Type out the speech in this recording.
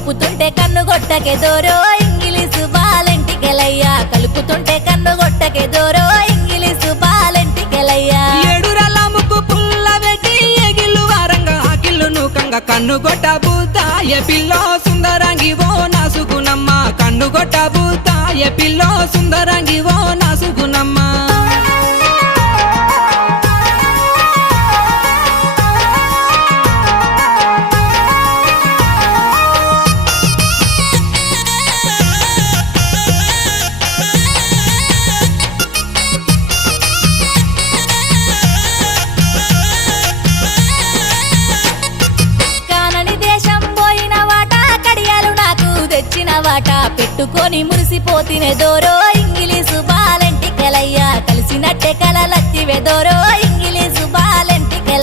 కలుపుతుంటే కన్ను గొట్టకే దోరో ఇంగిలీసు బాలెంటికెలయ్యా కలుపుతుంటే కన్ను గొట్టకే దోరో ఇంగిలీసు బాలెంటికెలయ్యా ఏడురల ముక్కు పుల్ల పెట్టి ఎగిల్లు వారంగా ఆకిల్లును కంగ కన్ను గొట్ట బూతాయ పిల్లో సుందరంగి ఓ నాసుకునమ్మ కన్ను గొట్ట బూతాయ పిల్లో సుందరంగి ఓ నాసుకునమ్మ వాట పెట్టుకొని మురిసిపోతినే దోరో ఇంగిలీసు బాలెంటికెలయ్యా కలిసినట్టే కలలత్తివే దోరో ఇంగిలీసు బాలెంటికెలయ్యా